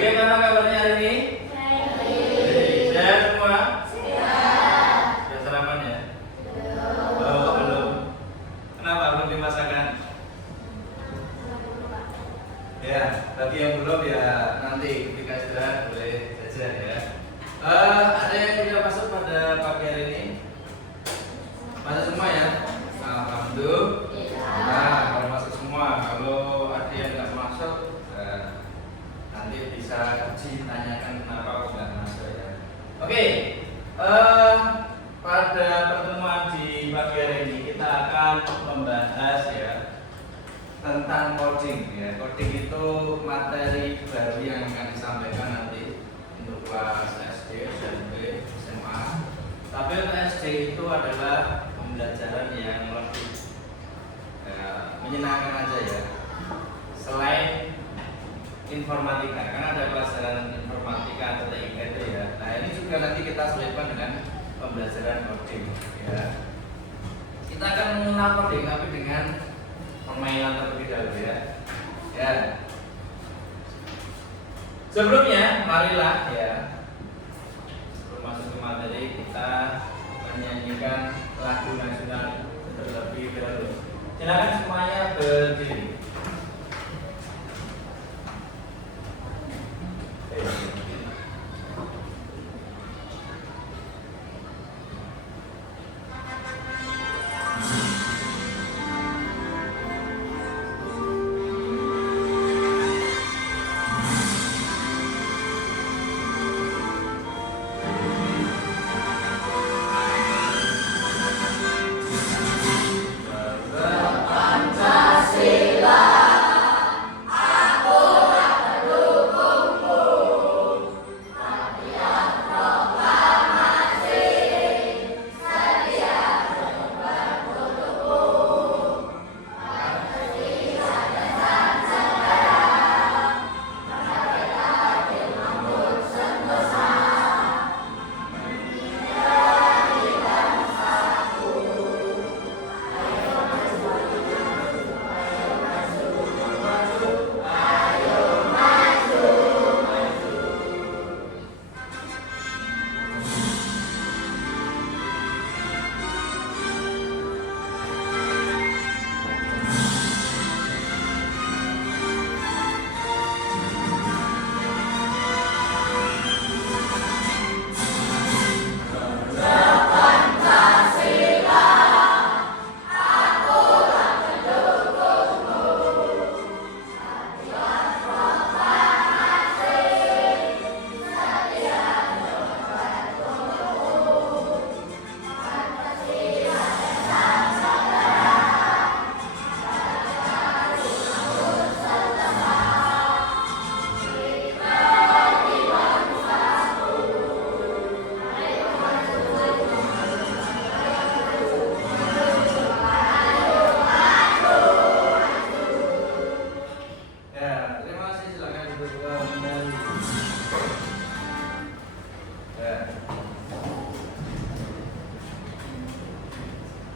Bagaimana kabarnya hari ini? Baik. Sehat semua? Sehat. Sudah sarapan ya? Oh, belum. Kenapa belum dimasakan? Ya, bagi yang belum ya nanti ketika istirahat boleh saja ya. Ada yang sudah masuk pada pagi hari ini? Masuk semua ya? Alhamdulillah. Nah, kalau masuk semua, kalau ada yang nggak masuk, nanti bisa ditanyakan kenapa aku nggak masuk ya. Oke, pada pertemuan di pagi hari ini kita akan membahas ya tentang coding ya. Coding itu materi baru yang akan disampaikan nanti untuk kelas SD, SMP, SMA. Tapi untuk SD itu adalah pembelajaran yang lebih menyenangkan aja ya. Selain informatika, karena ada pelajaran informatika atau TIK itu ya. Nah ini juga nanti kita selipkan dengan pembelajaran coding ya. Kita akan mengenal coding tapi dengan permainan terlebih dahulu ya. Ya. Sebelumnya, marilah ya. Sebelum masuk ke materi kita menyanyikan lagu nasional terlebih dahulu. Silakan semuanya berdiri.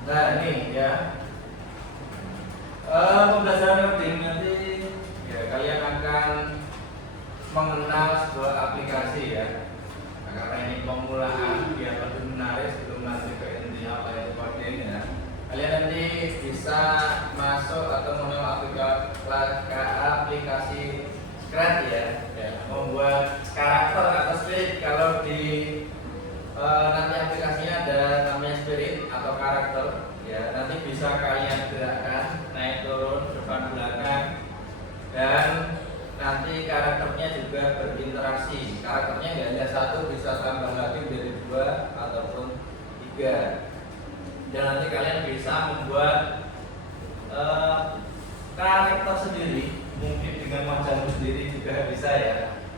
Nah ini ya pembelajaran coding nanti ya kalian akan mengenal sebuah aplikasi ya. Nah, karena ini pemmulaan biar lebih menarik sebelum nanti ke inti apa itu coding ya. Kalian nanti bisa masuk atau mengenal aplikasi Scratch ya, membuat karakter atau spirit. Kalau di nanti aplikasinya ada namanya spirit atau karakter ya, nanti bisa kalian gerakkan naik turun depan belakang, dan nanti karakternya juga berinteraksi. Karakternya nggak hanya satu, bisa tambah lagi menjadi 2 ataupun 3, dan nanti kalian bisa membuat karakter sendiri, mungkin dengan wajahmu sendiri juga bisa ya,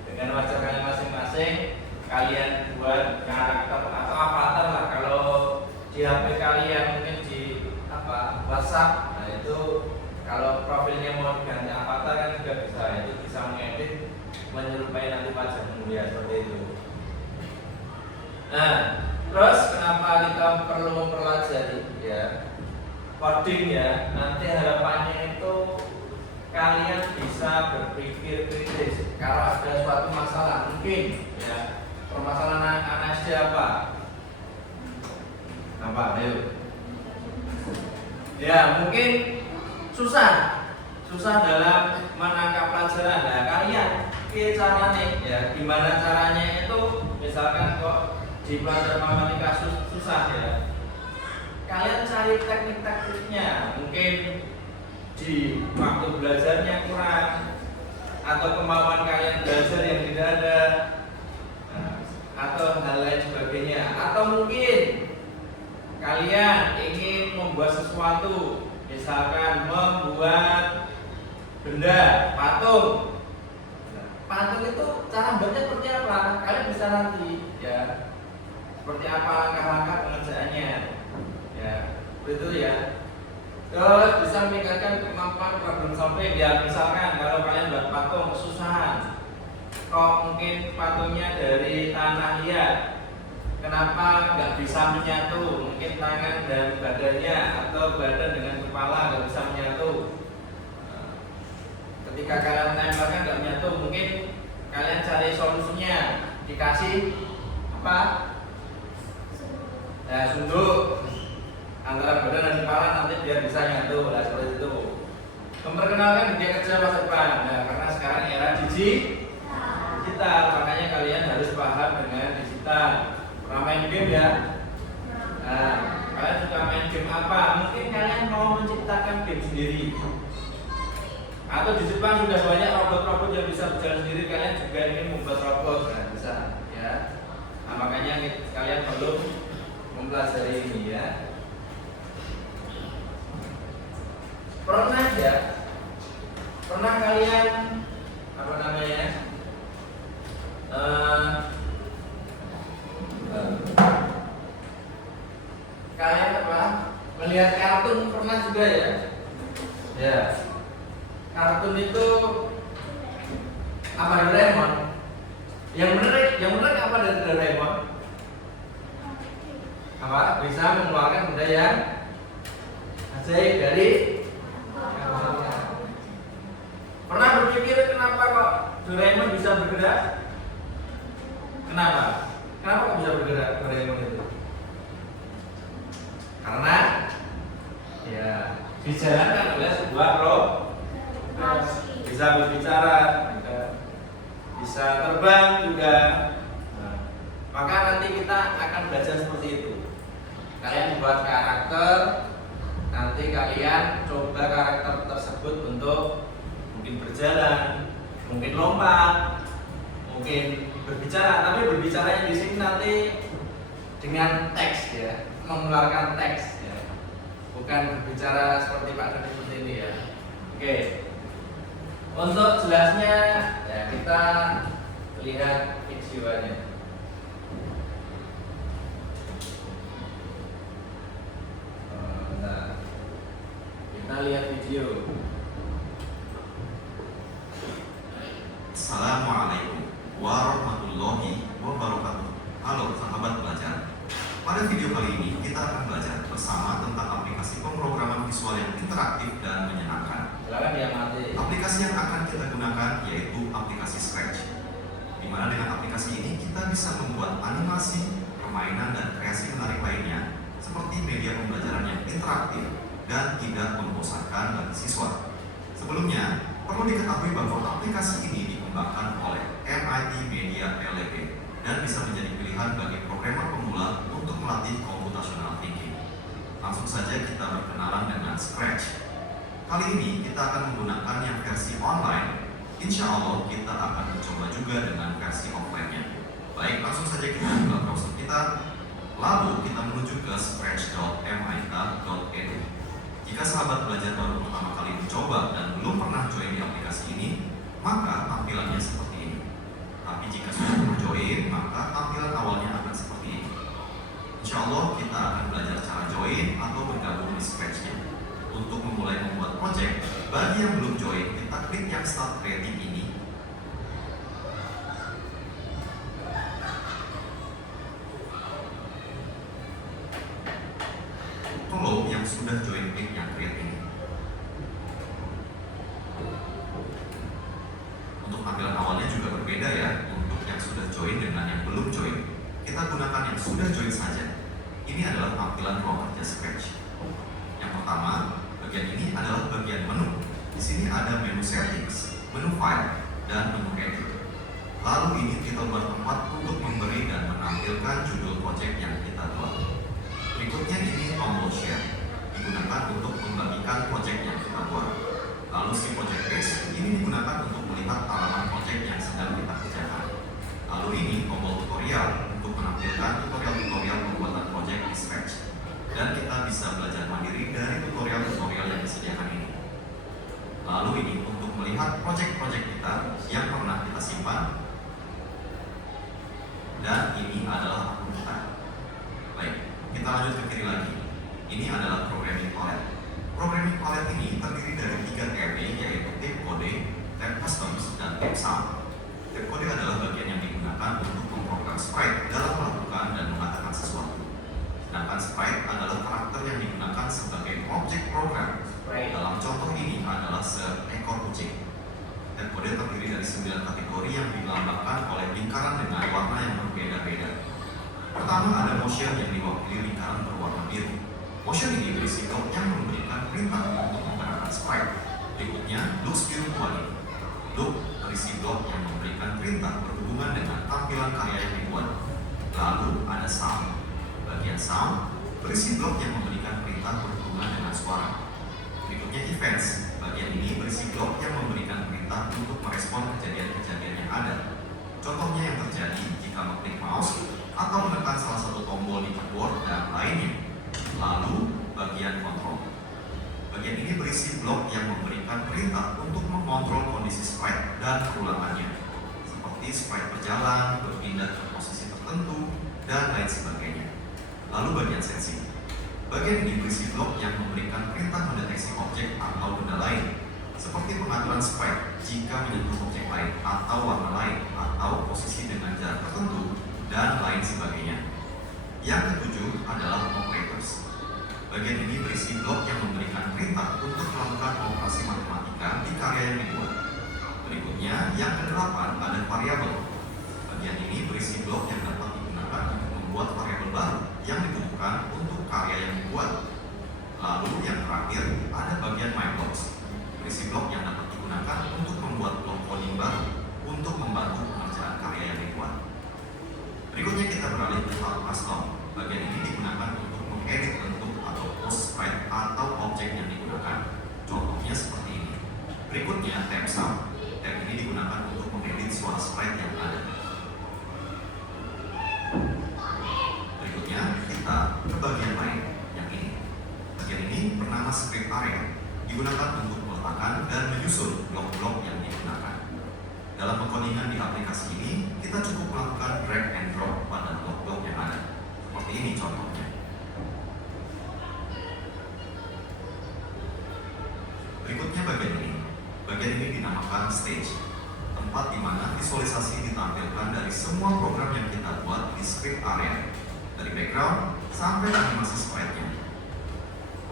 dengan wajah kalian masing-masing. Kalian buat karakter atau avatar lah. Kalau di HP kalian mungkin di WhatsApp, nah itu kalau profilnya mau diganti avatar kan juga bisa. Itu bisa mengedit menyerupai nanti wajahmu ya, seperti itu. Nah, terus kenapa kita perlu mempelajari ya coding ya? Nanti harapannya itu kalian bisa bisa berpikir kritis. Kalau ada suatu masalah, mungkin ya permasalahan anak SD apa? Apa? Ayo. Ya mungkin susah dalam menangkap pelajaran. Nah kalian caranya ya gimana caranya itu, misalkan kok di pelajaran matematika susah ya, kalian cari teknik-tekniknya. Mungkin di waktu belajarnya kurang, atau kemauan kalian belajar yang tidak ada, atau hal lain sebagainya. Atau mungkin kalian ingin membuat sesuatu, misalkan membuat benda, patung. Patung itu cara membuatnya seperti apa? Kalian bisa nanti ya, seperti apa langkah-langkah pengerjaannya ya, itu ya. Terus bisa meningkatkan kemampuan problem solving ya. Misalkan kalau kalian buat patung kesusahan, kok mungkin patungnya dari tanah liat, kenapa nggak bisa menyatu? Mungkin tangan dan badannya, atau badan dengan kepala nggak bisa menyatu. Ketika kalian menembakkan nggak menyatu, mungkin kalian cari solusinya, dikasih apa? Ya sunduk antara badan dan kepala, nanti biar bisa nyatu lah, seperti itu. Memperkenalkan dunia kerja masa depan. Nah, karena sekarang era digital, makanya kalian harus paham dengan digital. Pernah main game ya? Nah, kalian suka main game apa? Mungkin kalian mau menciptakan game sendiri. Atau di Jepang sudah banyak robot-robot yang bisa berjalan sendiri, kalian juga ingin membuat robot, nah bisa ya. Nah, makanya kalian perlu mempelajari ini ya. Pernah kalian apa namanya? Kalian apa? Melihat kartun pernah juga ya? Ya. Kartun itu apa, Doraemon? Yang menarik apa dari Doraemon? Apa? Bisa mengeluarkan benda yang ajaib dari. Pernah berpikir kenapa kok Doraemon bisa bergerak? Kenapa? Kenapa kok bisa bergerak Doraemon itu? Karena ya dijalankan oleh sebuah roh, bisa berbicara, bisa terbang juga. Nah, maka nanti kita akan belajar seperti itu. Kalian buat karakter, nanti kalian coba karakter tersebut untuk mungkin berjalan, mungkin lompat, mungkin berbicara. Tapi berbicaranya di sini nanti dengan teks ya, mengeluarkan teks ya, bukan berbicara seperti Pak Doni seperti ini ya. Oke, untuk jelasnya ya kita lihat videonya. Nah, kita lihat video. Assalamualaikum warahmatullahi wabarakatuh. Halo sahabat belajar. Pada video kali ini kita akan belajar bersama tentang aplikasi pemrograman visual yang interaktif dan menyenangkan. Silakan diamati. Aplikasi yang akan kita gunakan yaitu aplikasi Scratch. Di mana dengan aplikasi ini kita bisa membuat animasi, permainan dan kreasi menarik lainnya seperti media pembelajaran yang interaktif dan tidak membosankan bagi siswa. Sebelumnya, perlu diketahui bahwa aplikasi ini dikembangkan oleh MIT Media LLC dan bisa menjadi pilihan bagi programmer pemula untuk melatih computational thinking. Langsung saja kita berkenalan dengan Scratch. Kali ini kita akan menggunakan yang versi online. Insya Allah kita akan mencoba juga dengan versi offline-nya. Baik, langsung saja kita buka browser kita. Lalu kita menuju ke scratch.mit.edu. Jika sahabat belajar baru pertama kali mencoba dan belum pernah join di aplikasi ini, maka tampilannya seperti ini. Tapi jika sudah pernah join, maka tampilan awalnya akan seperti ini. Insya Allah kita akan belajar cara join atau bergabung di Scratch-nya. Untuk memulai membuat project, bagi yang belum join, kita klik yang Start Creating ini. Tolong yang sudah join klik yang Create ini. berbeda ya untuk yang sudah join dengan yang belum join. Kita gunakan yang sudah join saja. Ini adalah tampilan ruang kerja Scratch. Yang pertama, bagian ini adalah bagian menu. Di sini ada menu settings, menu file, dan menu edit. Lalu ini kita buat tempat untuk memberi dan menampilkan judul project yang kita buat. Berikutnya ini tombol share, digunakan untuk membagikan project yang kita buat. Lalu si project page ini digunakan untuk melihat halaman project yang sedang kita kerjakan. Lalu ini tombol tutorial untuk menampilkan tutorial-tutorial pembuatan project di Scratch. Dan kita bisa belajar mandiri dari tutorial-tutorial yang disediakan ini. Lalu ini untuk melihat project-project kita yang pernah kita simpan. Dan ini adalah akun kita. Baik, kita lanjut ke kiri lagi. Ini adalah programming palette. Programming palette ini terdiri dari 3 tab, yaitu tab kode, tab customs, dan tab sound. Tab kode adalah bagian yang digunakan untuk memprogram sprite dalam melakukan dan mengatakan sesuatu. Sedangkan sprite adalah karakter yang digunakan sebagai objek program. Dalam contoh ini adalah seekor kucing. Tab kode terdiri dari 9 kategori yang dilambangkan oleh lingkaran dengan warna yang berbeda-beda. Pertama ada motion yang diwakili lingkaran berwarna biru. Motion ini berisi blok yang memberikan perintah untuk menggunakan sprite. Berikutnya, looks biru kembali. Look berisi blok yang memberikan perintah berhubungan dengan tampilan karya yang dibuat. Lalu ada sound. Bagian sound berisi blok yang memberikan perintah berhubungan dengan suara. Berikutnya events. Bagian ini berisi blok yang memberikan perintah untuk merespon kejadian-kejadian yang ada. Contohnya yang terjadi jika mengklik mouse atau menekan salah satu tombol di keyboard dan lainnya. Lalu bagian kontrol. Bagian ini berisi blok yang memberikan perintah untuk mengontrol kondisi sprite dan perulangannya, seperti sprite berjalan, berpindah ke posisi tertentu, dan lain sebagainya. Lalu bagian sensing. Bagian ini berisi blok yang memberikan perintah mendeteksi objek atau benda lain, seperti pengaturan sprite jika menyentuh objek lain atau warna lain atau posisi dengan jarak tertentu, dan lain sebagainya. Yang ketujuh adalah operators. Bagian ini berisi blok yang memberikan perintah untuk melakukan operasi matematika di karya yang dibuat. Berikutnya, yang kedelapan ada variabel. Bagian ini berisi blok yang dapat digunakan untuk membuat variabel baru yang dibutuhkan untuk karya yang dibuat. Lalu yang terakhir ada bagian myblocks. Berisi blok yang dapat digunakan untuk membuat blok coding baru untuk membantu pengerjaan karya yang dibuat. Berikutnya kita beralih ke file custom. Bagian ini digunakan untuk mengedit bentuk atau pose sprite atau objek yang digunakan. Contohnya seperti ini. Berikutnya tab sound. Tab ini digunakan untuk mengedit suara sprite yang ada. Berikutnya kita ke bagian lain yang ini. Bagian ini bernama script area. Digunakan untuk meletakkan dan menyusun blok-blok yang digunakan. Dalam pengkodingan di aplikasi ini, kita cukup melakukan drag and drop pada blok-blok yang ada. Seperti ini contohnya. Berikutnya bagian ini. Bagian ini dinamakan stage, tempat di mana visualisasi ditampilkan dari semua program yang kita buat di script area, dari background sampai animasi sprite-nya.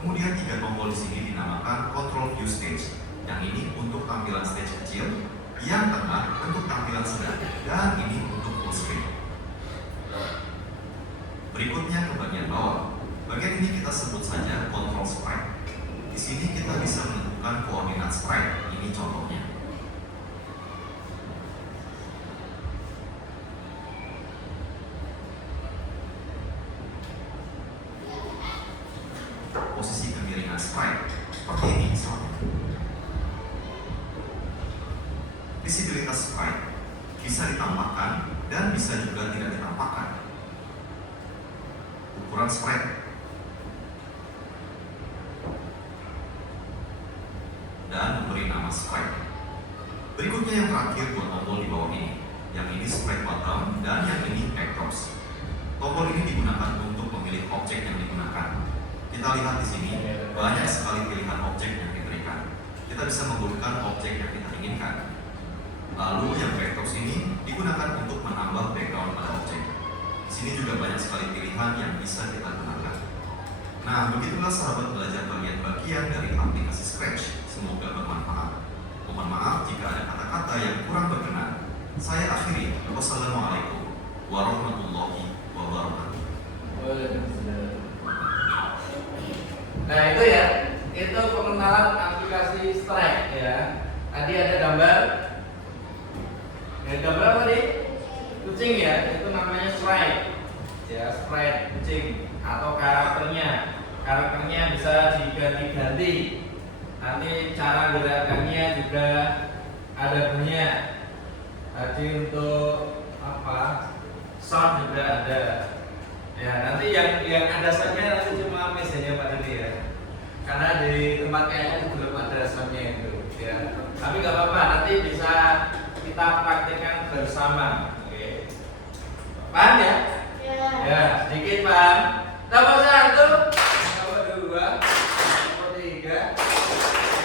Kemudian 3 tombol di sini dinamakan control view stage. Yang ini untuk tampilan stage kecil, yang tengah untuk tampilan sedang, dan ini untuk full screen. Berikutnya ke bagian bawah. Bagian ini kita sebut saja control sprite. Di sini kita bisa menentukan koordinat sprite. Ini contohnya. Posisi kemiringan sprite seperti ini misalnya. Visibilitas sprite bisa ditampakkan dan bisa juga tidak ditampakkan. Ukuran sprite dan memberi nama sprite. Berikutnya yang terakhir 2 tombol di bawah ini. Yang ini sprite bottom dan yang ini backdrops. Tombol ini digunakan untuk memilih objek yang digunakan. Kita lihat di sini banyak sekali pilihan objek yang diberikan. Kita bisa menggunakan objek yang kita inginkan. Lalu yang backdrops ini digunakan untuk menambah background pada objek. Di sini juga banyak sekali pilihan yang bisa kita gunakan. Nah, begitulah sahabat belajar bagian-bagian dari aplikasi Scratch. Semoga bermanfaat. Mohon maaf jika ada kata-kata yang kurang berkenan. Saya akhiri. Wassalamualaikum warahmatullahi wabarakatuh. Nah itu ya, itu pengenalan aplikasi Strike ya. Tadi ada gambar, ya gambar apa tadi? Kucing ya, itu namanya Strike ya, Strike kucing atau karakternya bisa diganti-ganti. Nanti cara gerakannya juga ada banyak. Tadi untuk apa? Sound juga ada. Ya nanti yang ada soundnya nanti cuma mesinnya Pak Deni ya. Karena di tempat kayaknya itu belum ada soundnya itu. Ya. Tapi nggak apa-apa, nanti bisa kita praktikkan bersama. Oke. Paham ya? Ya, sedikit paham. Nomor 1, nomor 2, nomor 3,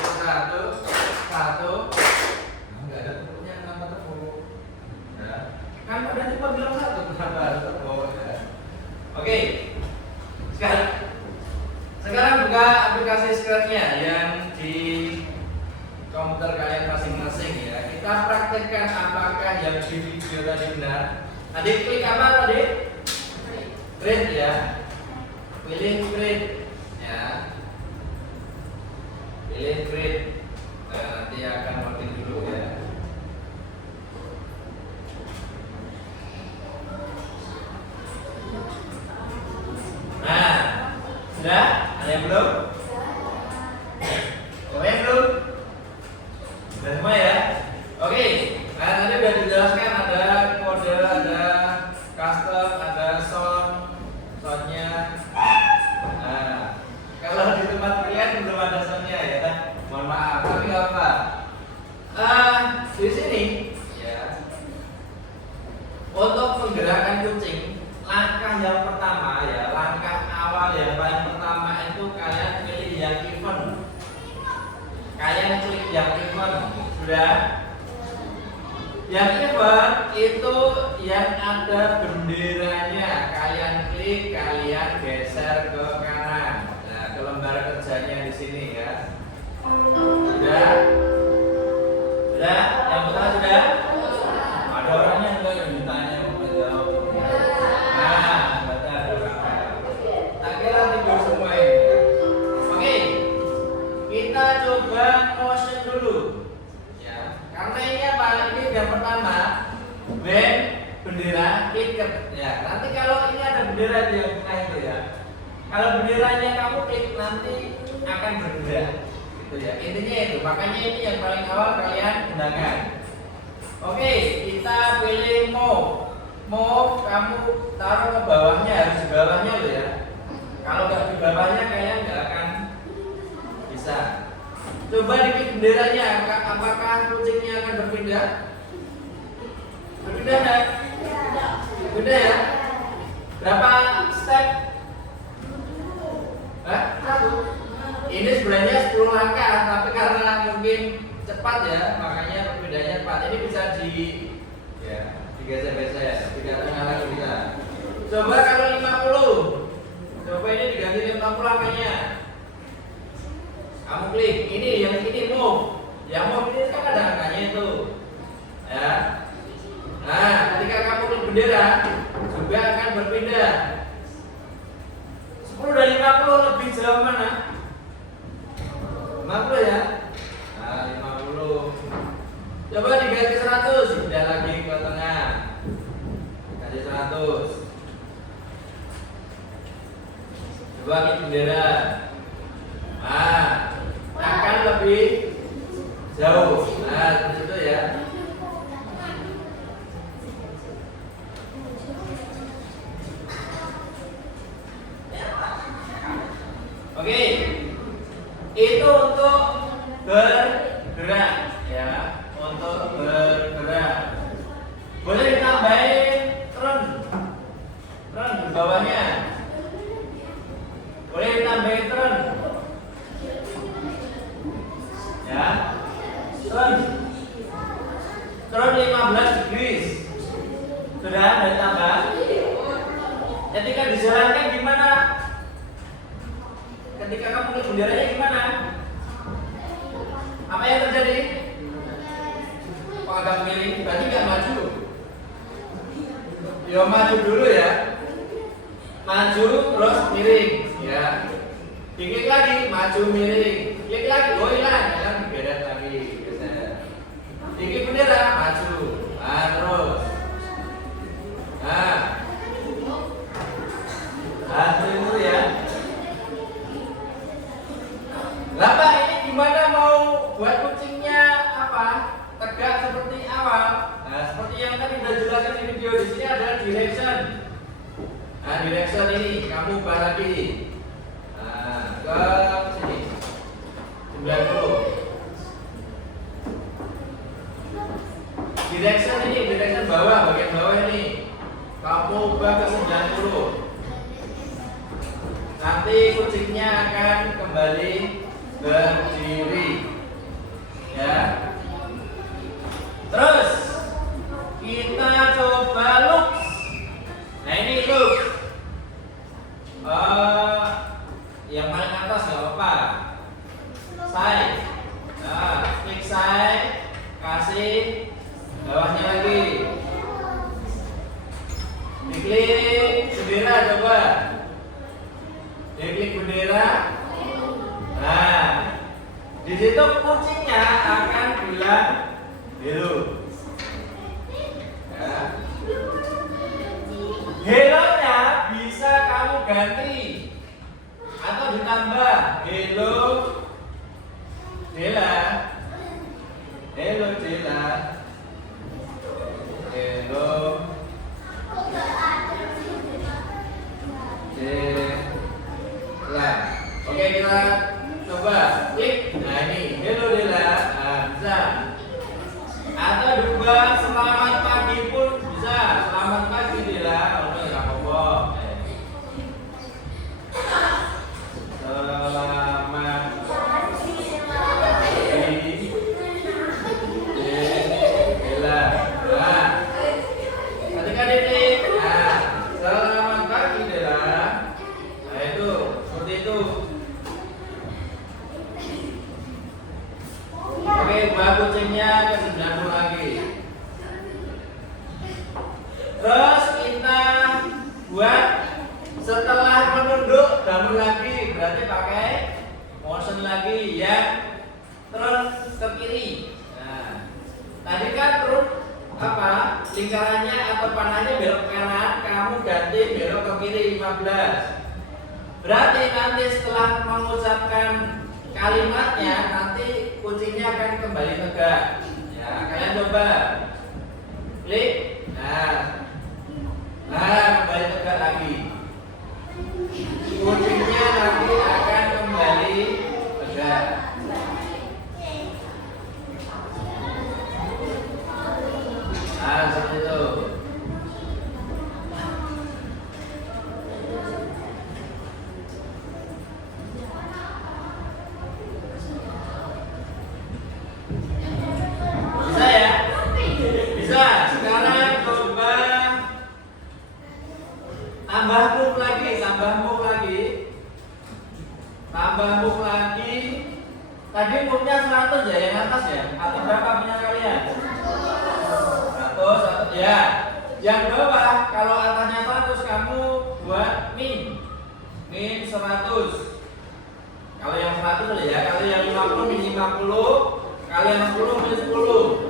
nomor 1. Enggak ada tepuknya, nama tepuk. Ya. Kan pada cuma bilang 1, kenapa harus tepuk? Ya. Oke. Sekarang buka aplikasi Scratch-nya yang di komputer kalian masing-masing ya. Kita praktekkan apakah yang di video tadi benar. Tadi klik apa tadi? Create ya. Pilih create ya. Pilih create. Nah, nanti akan loading dulu ya. Nah, sudah? Ada yang belum? Ada yang belum? Sudah semua ya? Oke. Nah, tadi sudah dijelaskan ada kode, ada custom, ada soundnya. Nah, kalau di tempat kalian belum ada soundnya ya, mohon maaf. Tapi nggak apa. Di sini ya, untuk menggerakkan kucing, langkah yang pertama ya, langkah awal yang paling pertama itu kalian pilih yang event. Kalian klik yang event, sudah. Yang event itu yang ada benderanya, kalian klik, kalian geser ke kanan. Nah, ke lembar kerjanya di sini ya. Sudah? Sudah? Yang pertama sudah? Ada orangnya enggak yang ditanya mau jawab? Nah, berarti ada orangnya. Tak kira tidur semua ini. Oke, kita coba motion dulu. Karena ini apa? Ini yang pertama, bendera klik ya. Nanti kalau ini ada bendera di yang tengah itu ya. Kalau benderanya kamu klik nanti akan bergerak, gitu ya. Intinya itu. Makanya ini yang paling awal kalian gunakan. Oke, kita pilih move. Move kamu taruh ke bawahnya, harus di bawahnya loh ya. Kalau nggak di bawahnya kalian nggak akan bisa. Coba diklik benderanya, apakah kucingnya akan berpindah? Berpindah enggak? Berpindah ya? Berapa step? 1. Ini sebenarnya 10 langkah, tapi karena mungkin cepat ya, makanya berpindahnya cepat. Ini bisa digeser-geser, tidak tengah lagi bisa. Coba kalau 50. Coba ini diganti 50 langkahnya. Kamu klik, ini yang ini move. Yang move ini kan ada angkanya itu. Ya. Nah, ketika kamu klik bendera juga akan berpindah. 10 dari 50 lebih jauh mana? 50 ya? Nah, 50. Coba diganti 100, pindah lagi ke tengah. Ganti 100. Coba klik bendera. Nah, akan lebih jauh. Nah, seperti itu ya. Oke. Itu untuk bergerak ya, untuk bergerak. Boleh ditambahin turun di bawahnya. Boleh ditambahin turun. Ya, turun 15 degrees. Sudah ada tambah. Ketika dijalankan gimana? Ketika kamu klik benderanya gimana? Apa yang terjadi? kok agak miring, berarti nggak maju. Ya maju dulu ya. Maju terus miring ya. Diklik lagi, maju miring. Klik lagi, oh hilang, beda lagi. Diklik bendera, maju. Nah, terus. Nah. Itu ya. Lah Pak, ini gimana mau buat kucingnya apa? Tegak seperti awal. Nah, seperti yang tadi sudah jelaskan di video, di sini ada direction. Nah, direction ini kamu ubah lagi. Nah, ke sini. 90. Direction ini, direction bawah, bagian bawah ini. Kamu ubah ke 90. Nanti kucingnya akan kembali berdiri. Ya. Terus kita coba looks. Nah, ini looks. Yang paling atas nggak apa-apa. Side. Nah, klik side, kasih bawahnya lagi. Diklik bendera coba. Diklik bendera. Nah, di situ kucingnya akan bilang hello. Ya. Hello-nya bisa kamu ganti atau ditambah hello Dela. Hello Dela. Hello Dela. Oke, kita coba klik. Nah, ini hello Dela. Nah, bisa. Atau juga selamat pagi pun bisa. Selamat pagi Dela. Oke, nggak apa-apa. Selamat pagi Dela. Nah, ketika diklik, nah, selamat pagi Dela. Nah, itu seperti itu. Oke, ubah kucingnya ke 90 lagi. Terus kita buat setelah menunduk bangun lagi, berarti pakai motion lagi ya. Terus ke kiri. Nah, tadi kan terus apa? Lingkarannya atau panahnya belok kanan, kamu ganti belok ke kiri 15. Berarti nanti setelah mengucapkan kalimatnya, nanti kucingnya akan kembali tegak. Ya, kalian coba klik. Nah, kembali tegak lagi. Kucingnya nanti akan kembali tegak. Nah, seperti itu. Bisa ya? Bisa. Sekarang coba tambah move lagi, tambah move lagi. Tambah move lagi. Tadi move-nya 100 ya yang atas ya? Atau berapa punya kalian? 100 ya. Yang bawah kalau atasnya 100 kamu buat min. Min 100. Kalau yang 100 ya, kalau yang 50 min 50. Kalau yang 10 min 10.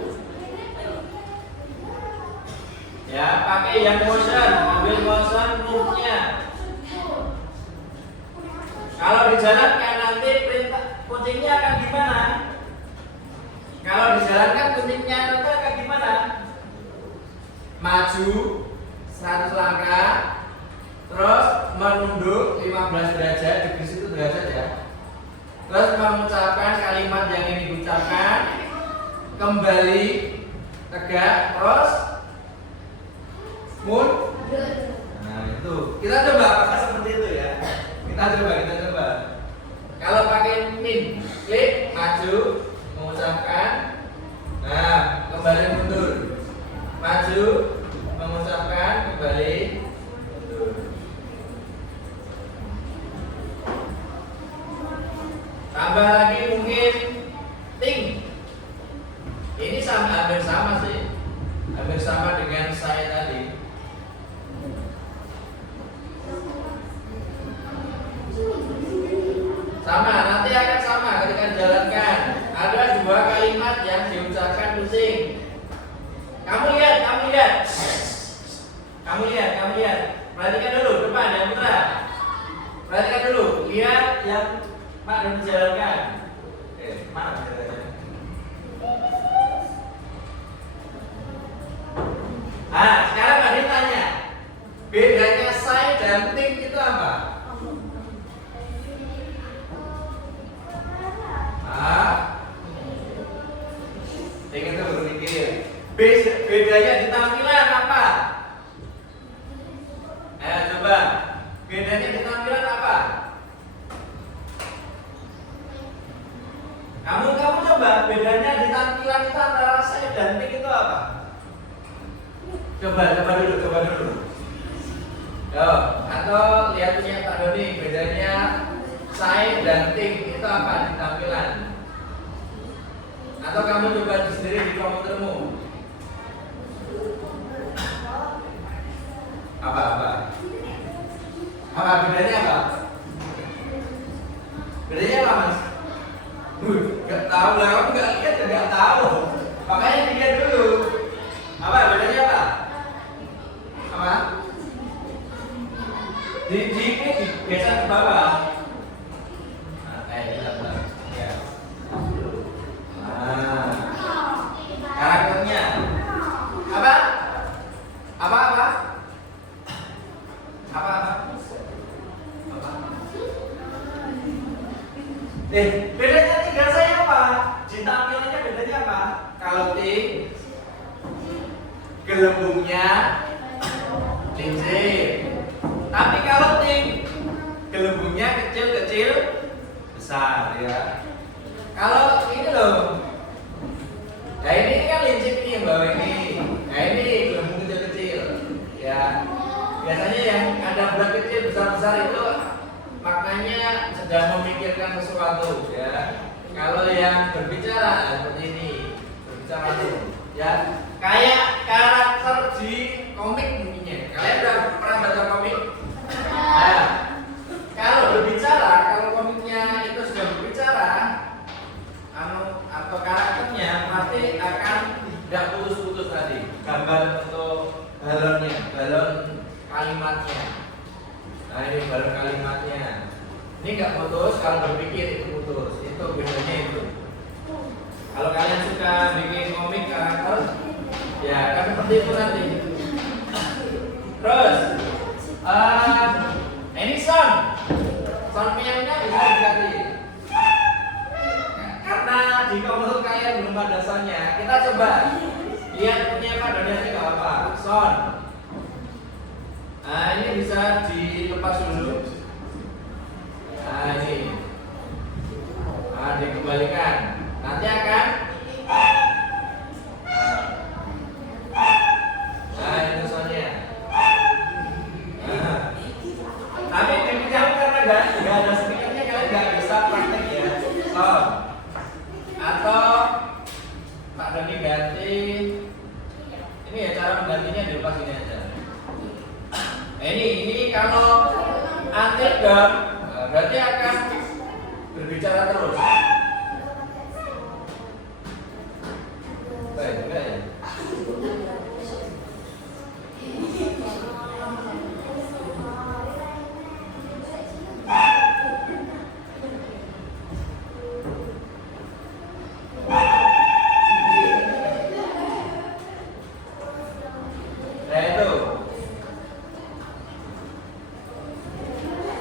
Ya, pakai yang motion, ambil motion move-nya. Kalau dijalankan nanti perintah kucingnya akan gimana? Kalau dijalankan kucingnya nanti akan gimana? Maju 100 langkah, terus menunduk 15 derajat, di situ derajat ya. Terus mengucapkan kalimat yang ingin diucapkan, kembali tegak, terus mundur. Nah, itu. Kita coba apakah seperti itu ya? Kita coba. Kalau pakai min, klik, maju, mengucapkan. Nah, kembali mundur. Maju, mengucapkan, kembali mundur. Tambah lagi mungkin ting. Ini hampir sama hampir sama dengan saya tadi. Sama, nanti akan sama ketika dijalankan. Ada dua kalimat yang diucapkan pusing. Kamu lihat. Perhatikan dulu depan yang putra. Perhatikan dulu, lihat yang Pak dan dijalankan. Mana dijalankan? Nah, sekarang Pak tanya, bedanya saya dan think itu apa? Think itu berpikir. Bedanya di tampilan apa? Ayo coba. Bedanya di tampilan apa? Kamu coba. Bedanya di tampilan itu antara saya dan think itu apa? Coba dulu. Yo, atau lihat punya Pak Doni. Bedanya saya dan think itu apa di tampilan? Atau kamu coba sendiri di komputermu. Apa bedanya apa? Bedanya apa, Mas? Gak tahu lah, kamu gak lihat ya gak tahu. Makanya dilihat dulu. Apa bedanya apa? Apa? Di geser ke bawah. Ya. Karakternya apa? Bedanya tiga saya apa? Di tampilannya bedanya apa? Kalau ting gelembungnya lincir. Tapi kalau ting gelembungnya kecil besar ya. Kalau ini loh. Nah ini kan lincir ini yang bawah ini. Nah ini gelembung kecil ya. Biasanya yang ada berat kecil besar itu maknanya sedang memikirkan sesuatu ya. Kalau yang berbicara seperti ini, berbicara itu ya. Kayak karakter di komik mungkinnya. Kalian udah pernah baca komik? Nah, kalau berbicara, kalau komiknya itu sudah berbicara, atau karakternya pasti akan tidak putus-putus tadi. Gambar untuk balon kalimatnya. Nah ini balon kalimatnya. Ini nggak putus, kalau berpikir itu putus. Itu bedanya itu. Kalau kalian suka bikin komik karakter, ya kan seperti itu nanti. Terus, ini sound pianonya bisa diganti. Karena di komputer kalian belum ada soundnya, kita coba lihat punya Pak Doni nggak apa. Sound. Nah ini bisa dilepas dulu. Nah ini, dikembalikan. Nanti akan. Nah itu soundnya. Tapi diam karena nggak ada speakernya, kalian nggak bisa praktek ya. Sound. Atau Pak Doni ganti. Ini ya cara menggantinya dilepas ini aja. Ini kalau until done berarti akan berbicara terus. Baik juga ya. Nah itu.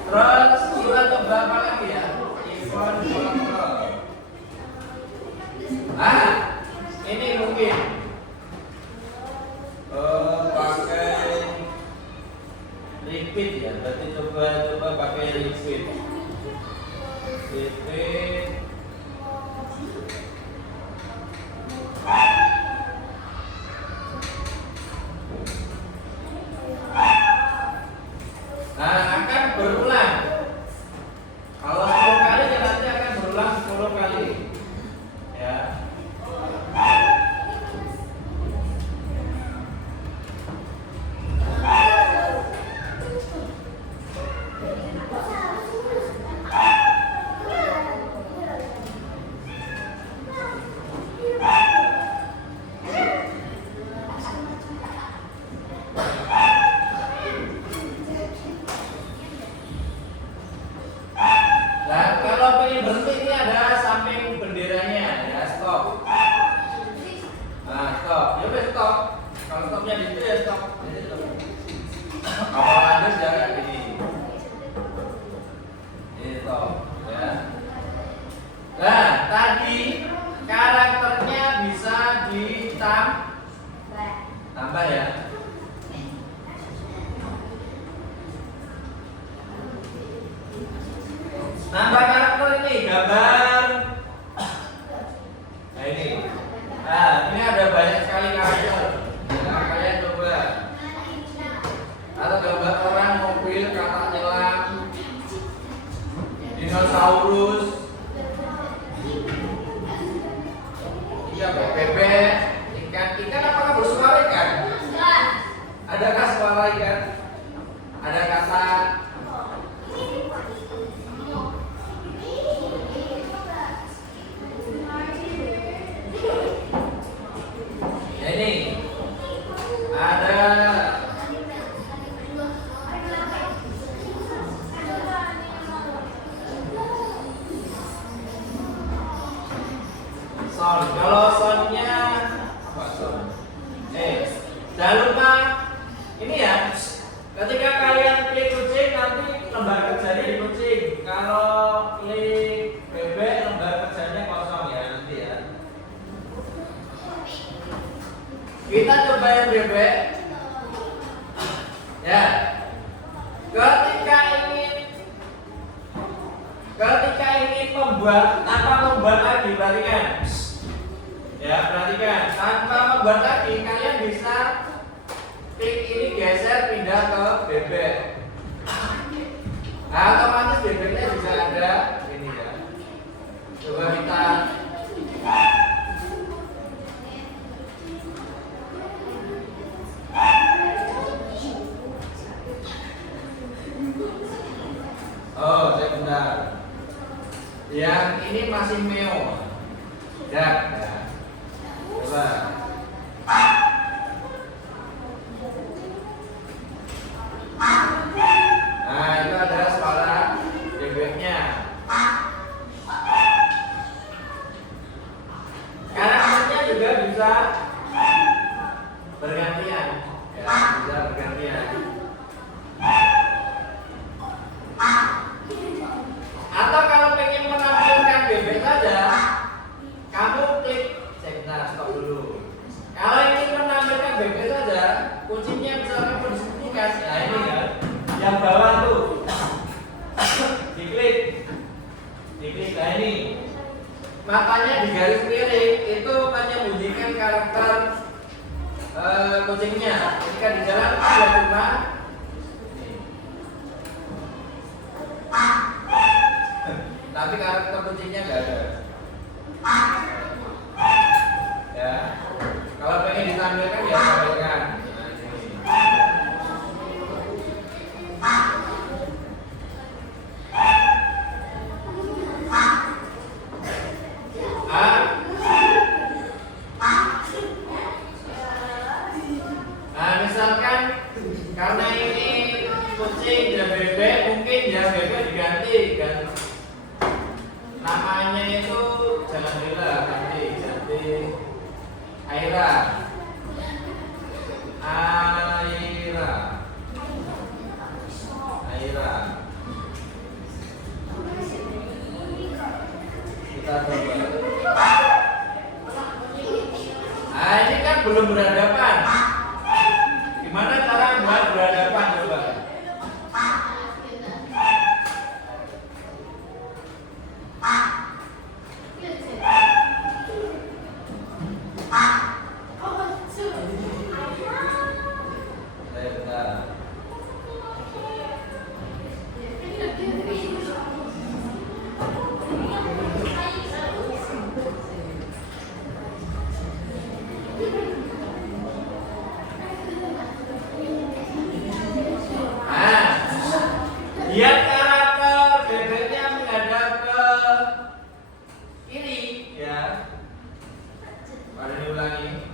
Terus kita coba apa lagi ya? Event kontrol. Ini mungkin stopnya di situ ya stop. Ini stop. Kalau lanjut ya kayak gini. Ini stop ya. Nah, tadi karakternya bisa ditambah ya. Nambah karakter ini gambar. Nah ini. Nah, ini ada banyak sekali karakter. Nah, kalian coba. Atau gambar orang, mobil, kata nyelam, dinosaurus. Iya, bebek, ikan. Ikan apakah bersuara ikan? Adakah suara ikan? Ada kata. Ya ini ada sound. Kalau soundnya apa sound? Jangan lupa ini ya. Ketika kalian klik kucing nanti lembar kerjanya di kucing. Kalau klik bebek lembar kerjanya kosong ya nanti ya. Kita coba yang bebek. Ya. Ketika ingin membuat lagi perhatikan. Ya, perhatikan. Tanpa membuat lagi kalian bisa klik ini geser pindah ke bebek. Nah, otomatis bebeknya bisa ada ini ya. Coba kita oh, saya benar. Yang ini masih meo. Ya. Coba. Nah, itu ada suara bebeknya. Karakternya juga bisa bergantian. Ya, bisa bergantian. Atau kalau pengen menampilkan bebek saja, kamu klik sebentar, stop dulu. Kalau ingin menampilkan bebek saja, kuncinya bisa kamu disembunyikan. Nah ini ya, yang bawah tuh, diklik. Nah ini, matanya di garis miring itu menyembunyikan karakter kucingnya. Ketika di jalan dia cuma tapi karakter kucingnya nggak ada. Ya, kalau pengen ditampilkan ya tampilkan. Nah, misalkan karena ini kucing dan bebek, mungkin ya bebek diganti kan. Namanya itu jangan Bella, ganti Aira. Kita coba. Nah, ini kan belum berhadapan. Gimana cara buat berhadapan coba? Lihat karakter bebeknya menghadap ke kiri ya. Pada diulangi.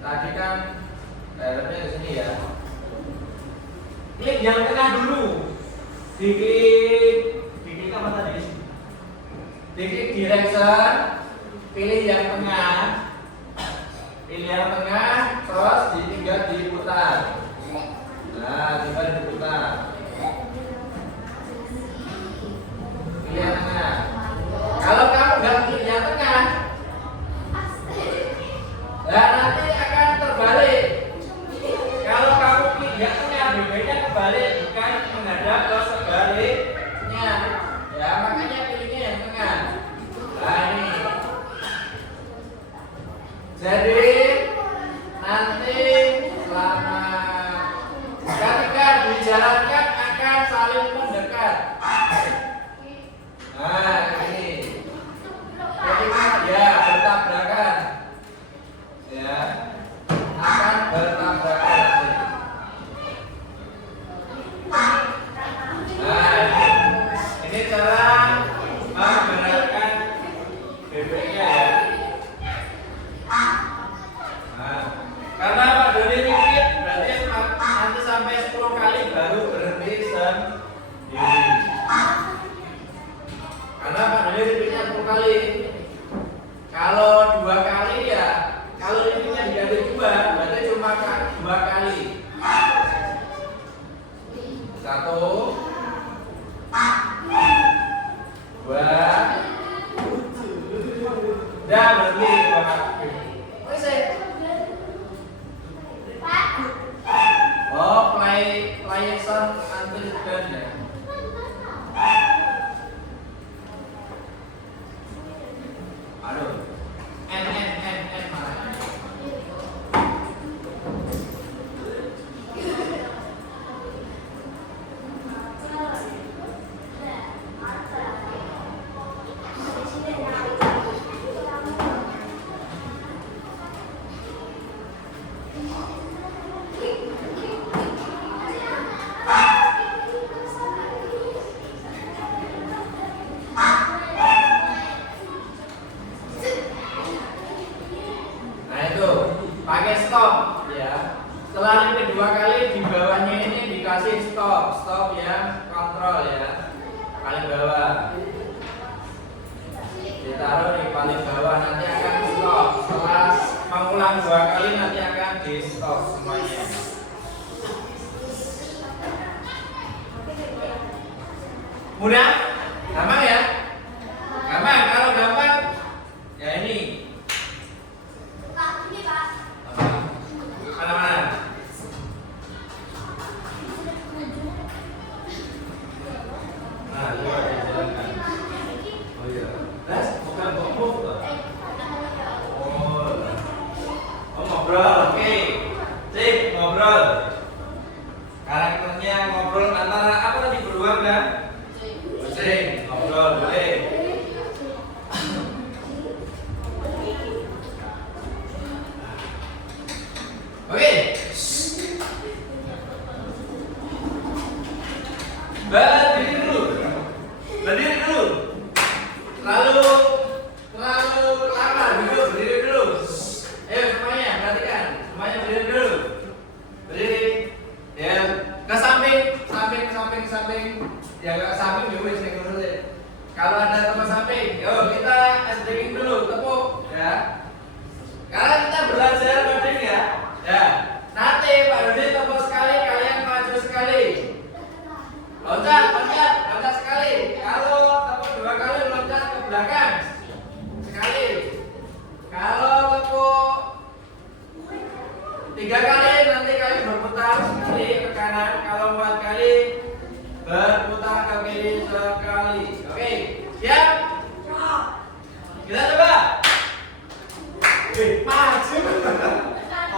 Tadi kan daerahnya ke sini ya. Klik yang tengah dulu. Diklik apa tadi? Diklik direction, pilih yang tengah. Pilih yang tengah, terus terus tinggal diputar. Nah, tinggal diputar. Pilih yang tengah. Kalau kamu nggak pilih yang tengah, nah nanti akan terbalik. Kalau kamu pilih yang tengah, BB-nya kebalik, bukan menghadap ke sebaliknya. Ya, makanya pilihnya yang tengah. Nah ini. Jadi nanti selama ketika dijalankan akan saling mendekat. Nah ini. Ketika dia bertabrakan, ya akan bertabrakan. Nah ini cara menggerakkan bebeknya ya. Nah, karena Pak Doni repeat berarti nanti sampai 10 kali baru berhenti sendiri. Karena Pak Doni repeatnya 10 kali. Kalau 2 kali ya, kalau repeatnya diganti 2 berarti cuma 2 kali. 1 2 dah berhenti Pak. Oh, play song until done ya. Aduh. N mana? Pakai stop ya. Setelah ini 2 kali di bawahnya ini dikasih stop ya, kontrol ya. Paling bawah. Ditaruh di paling bawah nanti akan stop. Setelah mengulang 2 kali nanti akan di stop semuanya. Mudah? Gampang ya? Gampang. Kalau gampang ya ini. Mana? Nah, coba dijalankan. Oh iya. Les, bukan bokbok. Oh, ngobrol. Oke. Cik, ngobrol. Karakternya ngobrol antara apa tadi, beruang dan kucing. Ngobrol, boleh. Oke. Berdiri dulu. Terlalu lama duduk, berdiri dulu. Ayo semuanya perhatikan, semuanya berdiri dulu. Berdiri. Ya, ke samping. Ya ke samping juga sing urut. Kalau ada teman samping, yuk kita stretching dulu, tepuk ya. Karena kita belajar coding ya. Ya, nanti Pak Dodi tepuk sekali, kalian maju sekali. Loncat sekali. Kalau tepuk 2 kali loncat ke belakang sekali. Kalau tepuk 3 kali nanti kalian berputar sekali ke kanan. Kalau 4 kali berputar ke kiri sekali. Oke, siap? Kita coba. Maju.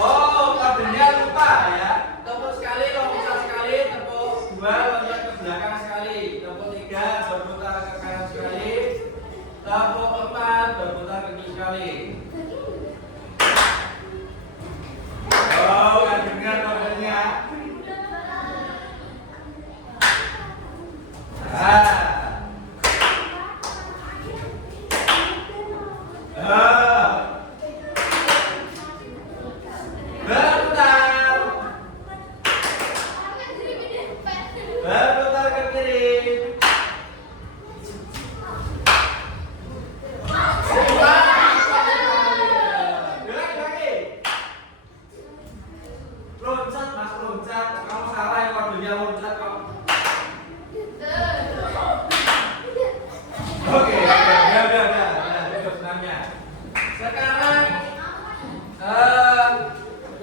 Oh, kodenya lupa ya. Tepuk sekali, loncat sekali. Tepuk 2, loncat ke belakang sekali. Tepuk 3, berputar ke kanan sekali. Tepuk 4, berputar ke kiri sekali. Oh, nggak dengar kodenya.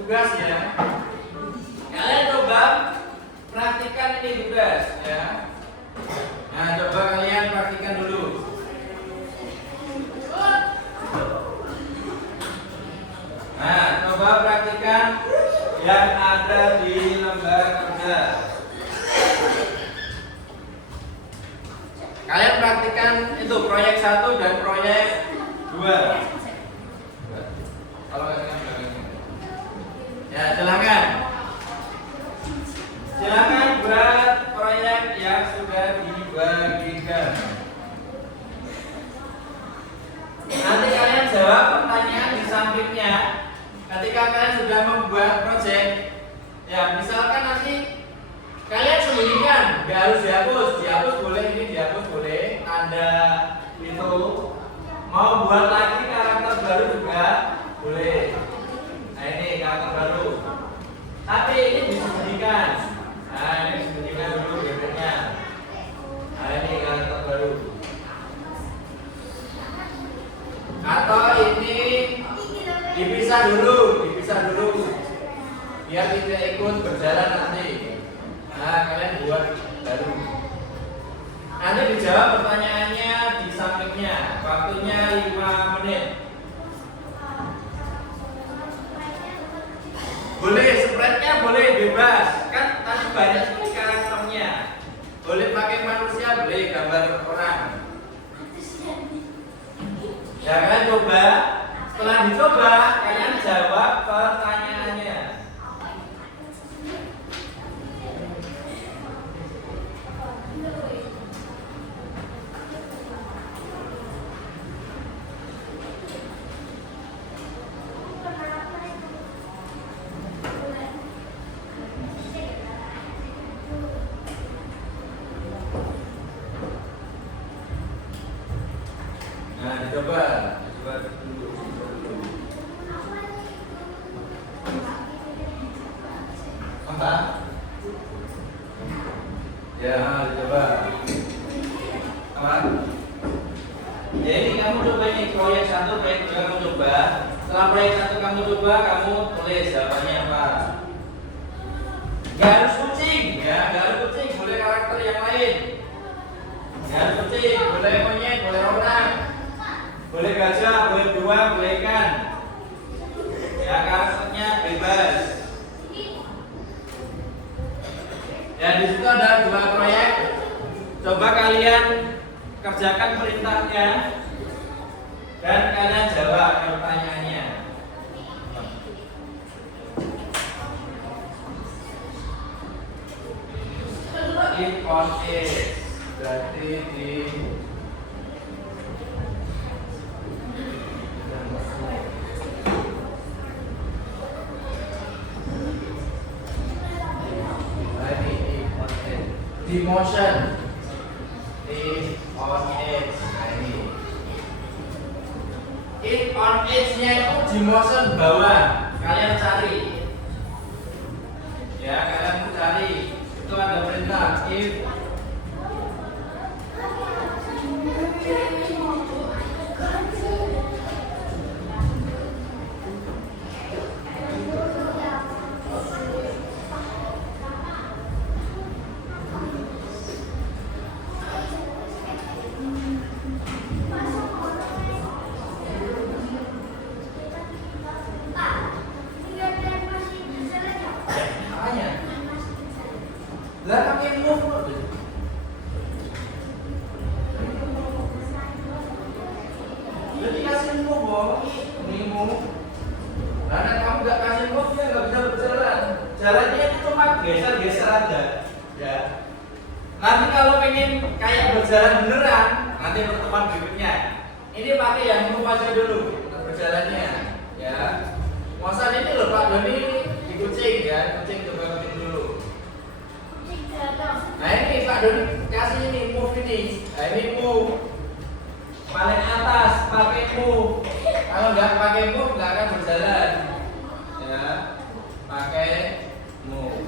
tugas ya. Kalian coba praktikkan ini tugas ya. Nah, coba kalian praktikkan dulu. Nah, coba praktikkan yang ada di lembar kerja. Kalian praktikkan itu proyek 1 dan proyek 2. Kalau ya, silakan. Silakan buat proyek yang sudah dibagikan. Nanti kalian jawab pertanyaan di sampingnya. Ketika kalian sudah membuat proyek, ya misalkan nanti kalian sembunyikan, nggak harus dihapus boleh, ini dihapus boleh. Anda itu mau buat lagi karakter baru juga boleh. Nah ini karakter baru, tapi ini disembunyikan. Nah ini disembunyikan dulu bebeknya. Nah ini karakter baru. Atau ini dipisah dulu, biar tidak ikut berjalan nanti. Nah kalian buat baru. Nanti dijawab pertanyaannya di sampingnya. Waktunya 5 menit. Boleh spreadnya boleh bebas. Kan tadi banyak sekali karakternya. Boleh pakai manusia, boleh gambar orang. Ya kalian coba. Setelah dicoba, kalian jawab pertanyaannya. Nah, dicoba dulu. Apa? Ya, dicoba. Apa? Ya ini kamu coba ini proyek 1, proyek 2 kamu coba. Setelah proyek 1 kamu coba, kamu tulis jawabannya apa. Gak harus kucing, ya, gak harus kucing, boleh karakter yang lain. Gak harus kucing, boleh monyet, boleh orang. Boleh gajah, boleh beruang, boleh ikan. Ya karakternya bebas. Ya di situ ada 2 proyek. Coba kalian kerjakan perintahnya dan kalian jawab pertanyaannya. If on it, berarti di di motion if on edge. Nah ini if on edge nya itu di motion bawah, kalian cari ya, kalian cari itu ada perintah if lah pakai move. Jadi kasih move, ini move. Karena kamu nggak kasih move, dia nggak bisa berjalan. Jalannya itu cuma geser-geser aja. Ya. Nanti kalau pengen kayak berjalan beneran, nanti pertemuan berikutnya. Ini pakai yang move aja dulu berjalannya. Ya. Masa ini loh Pak Doni di kucing ya, kucing coba kucing dulu. Nah ini Pak Doni kasih ini move ini. Nah ini move paling atas pakai move. Kalau nggak pakai move nggak akan berjalan. Ya pakai move.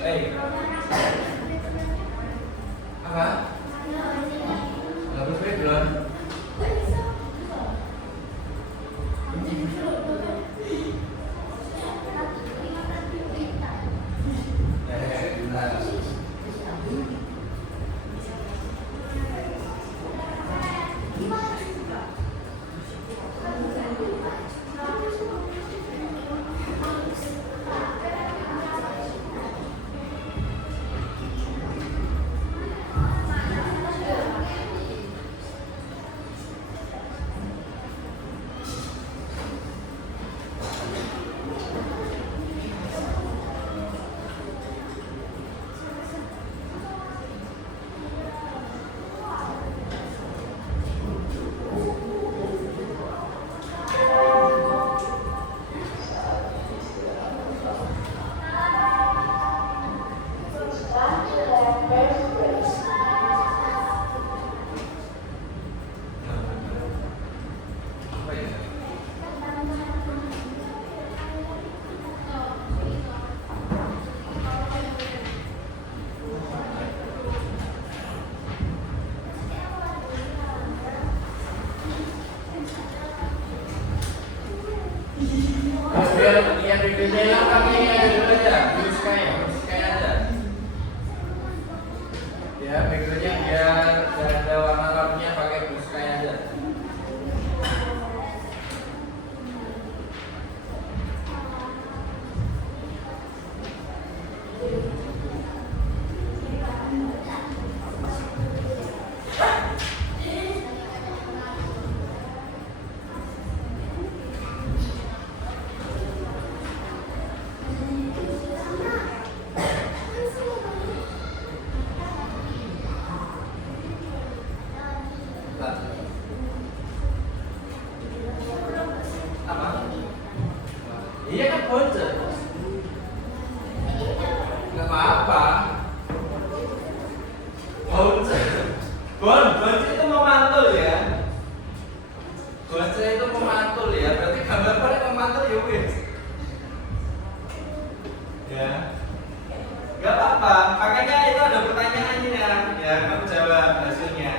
Eh, apa? Habis background. Apa ya? Biar yang videonya hilang kami dulu aja, Rizka aja. Ya, backgroundnya biar ada warna-warninya pakai Rizka aja. Apa? Iya kan bocor. Gak apa-apa. Bocor. Bocor itu memantul ya. Bocor itu memantul ya. Berarti gambar paling memantul ya wes. Ya. Gak apa-apa. Makanya itu ada pertanyaannya. Ya, kamu jawab hasilnya.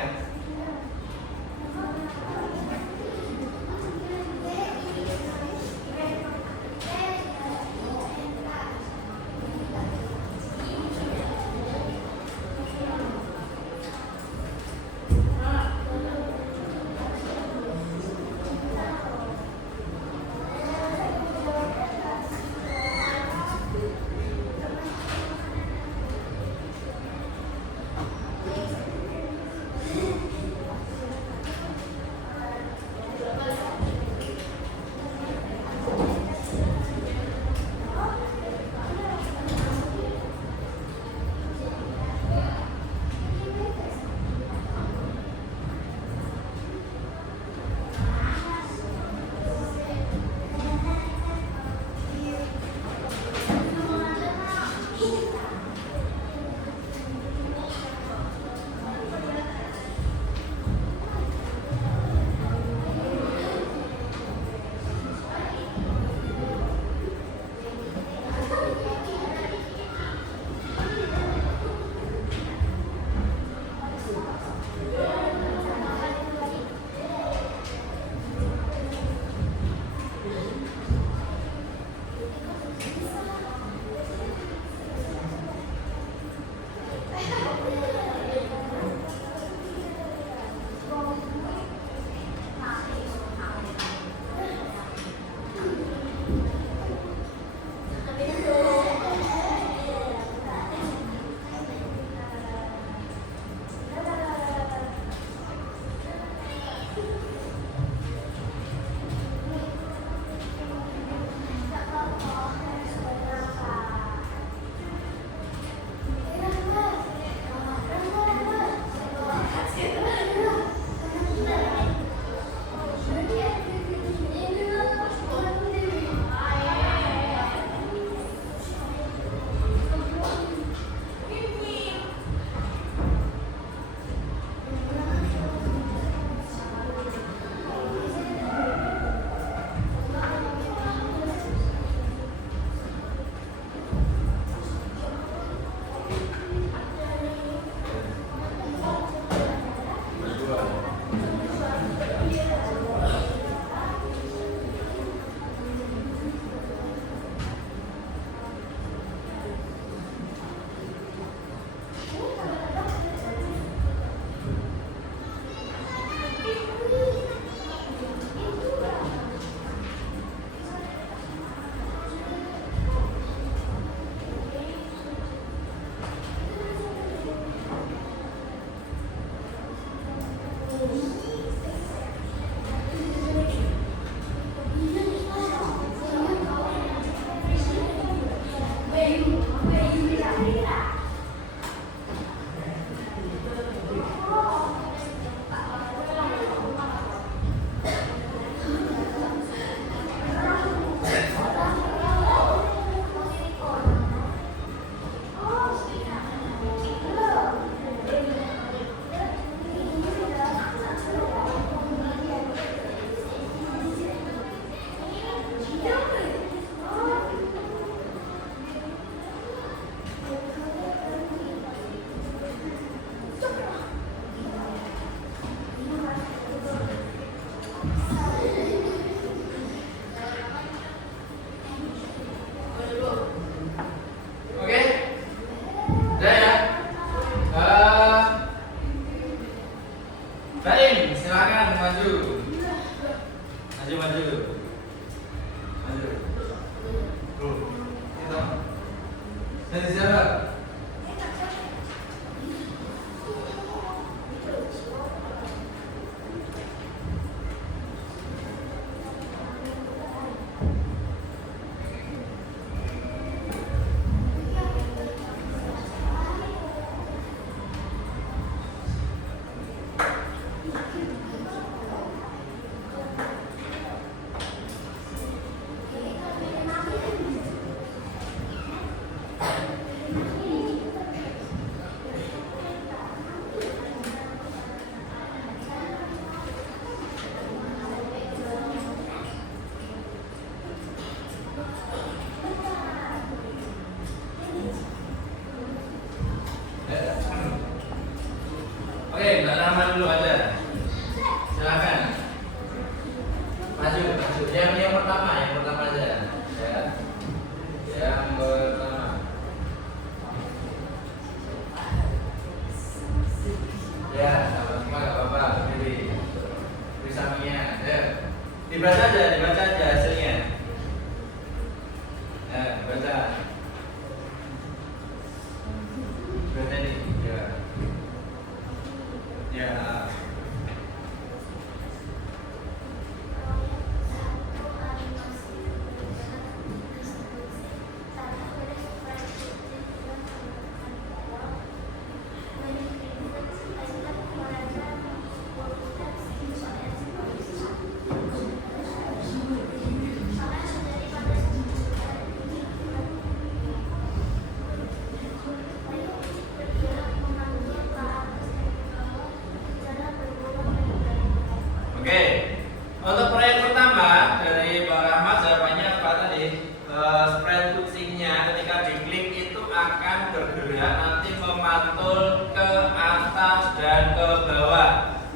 spread kucingnya ketika diklik itu akan bergerak nanti memantul ke atas dan ke bawah.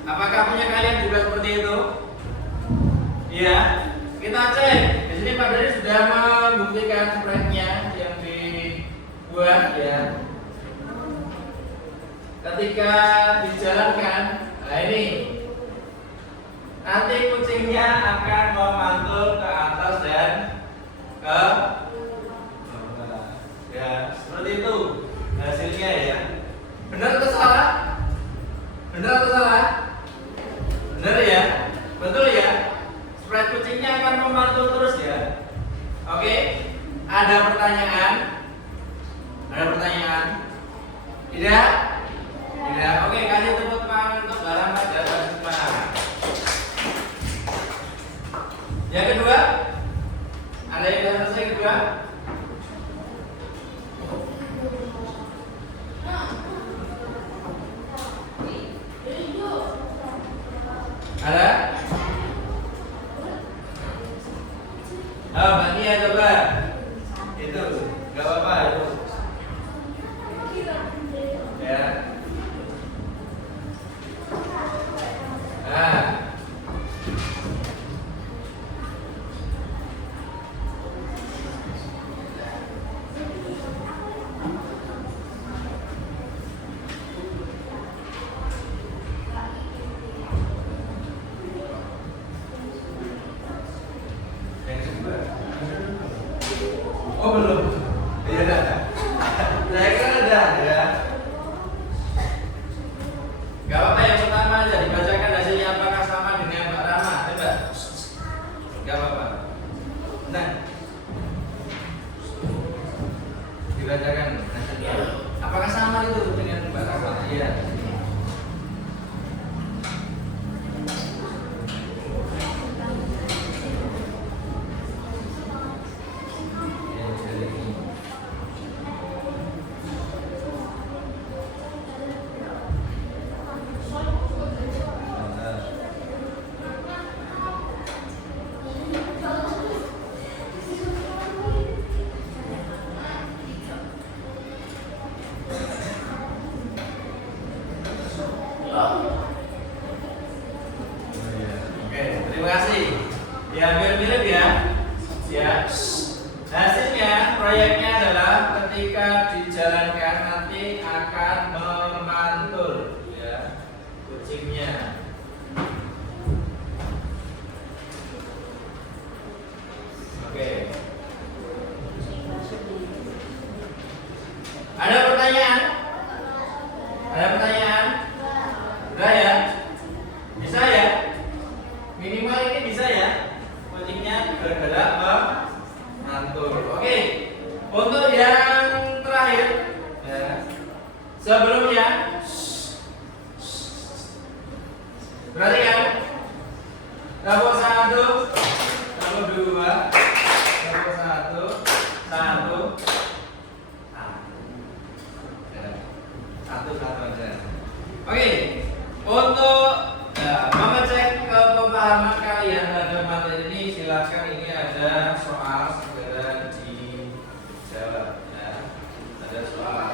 Apakah punya kalian juga seperti itu? Iya. Kita cek. Di sini Pak Dari sudah membuktikan spreadnya yang dibuat ya. Ketika dijalankan, nah ini nanti kucingnya akan memantul ke atas dan ke bawah. Ya, seperti itu hasilnya ya. Benar atau salah? Benar atau salah? Benar ya? Betul ya? Spread kucingnya akan memantul terus ya. Oke? Ada pertanyaan? Ada pertanyaan? Tidak? Tidak. Oke, kasih tepuk tangan untuk barang pada semua. Yang kedua, ada yang sudah selesai kedua? Ada? Oh, Mbak Nia coba. Itu, nggak apa-apa itu. Ya. Nah. Yang kedua. Oh belum. Iya ada. Saya kan ada ya. Gak apa-apa yang pertama aja dibacakan hasilnya apakah sama dengan Mbak Rama. Coba. Gak apa-apa. Nah. Dibacakan hasilnya. Apakah sama itu dengan Mbak Rama? Iya. Oke, terima kasih. Ya, hampir mirip ya. Ya. Hasilnya proyeknya adalah ketika dijalankan nanti akan memantul ya kucingnya. Oke. Ada pertanyaan? Ada pertanyaan? Udah ya? Bisa ya? Minimal ini bisa ya? Kucingnya bergerak memantul. Oke. Untuk yang terakhir ya. Sebelumnya perhatikan. Tepuk satu, tepuk dua, tepuk satu, satu. Satu aja. Oke, untuk mengecek pemahaman kalian terhadap materi ini, silakan ini ada soal segera dijawab ya. Ada soal.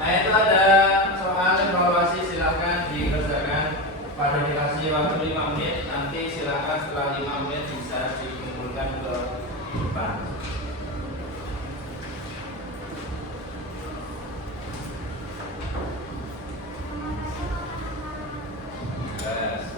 Nah itu ada soal evaluasi, silakan dikerjakan pada dikasih waktu 5 menit. Nanti silakan setelah 5 menit bisa dikumpulkan ke depan. Yes.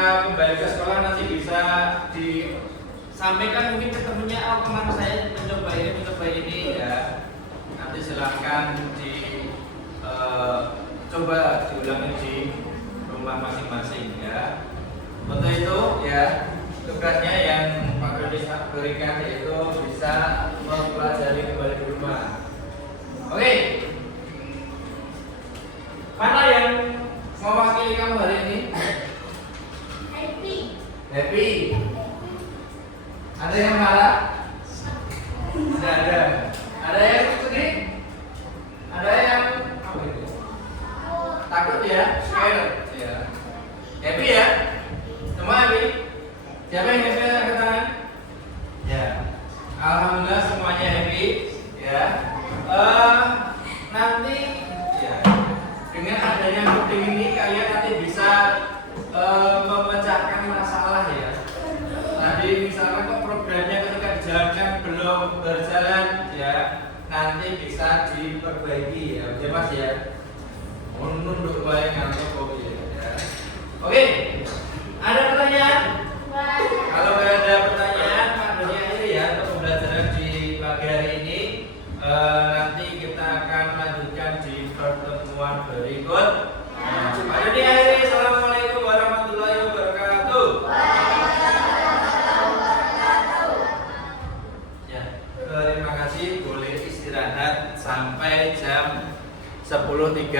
kembali ke sekolah nanti bisa disampaikan mungkin ke temennya, oh kemarin saya mencoba ini ya. Nanti silahkan coba diulangi di rumah masing-masing ya. Untuk itu ya tugasnya yang Pak Dodi berikan yaitu bisa mempelajari kembali di rumah. Oke. Mana yang mewakili kamu hari ini? Happy. Ada yang marah? Tidak ada. Ada yang sedih? Ada yang apa itu? Takut ya? Scared ya. Happy ya? Semua happy? Siapa yang happy angkat tangan? Ya. Alhamdulillah semuanya happy ya. Nanti ya dengan adanya coding ini kalian nanti bisa memecahkan masalah ya. Tadi misalkan kok programnya ketika dijalankan belum berjalan ya, nanti bisa diperbaiki ya, udah Mas ya. Menunduk baik ngantuk ya. Oke, ada pertanyaan? Kalau nggak ada pertanyaan, Pak Doni akhiri ya untuk pembelajaran di pagi hari ini. Nanti kita akan lanjutkan di pertemuan berikut. Pak Doni akhiri. Assalamualaikum warahmatullahi wabarakatuh. Ya, terima kasih. Boleh istirahat sampai jam 10.30.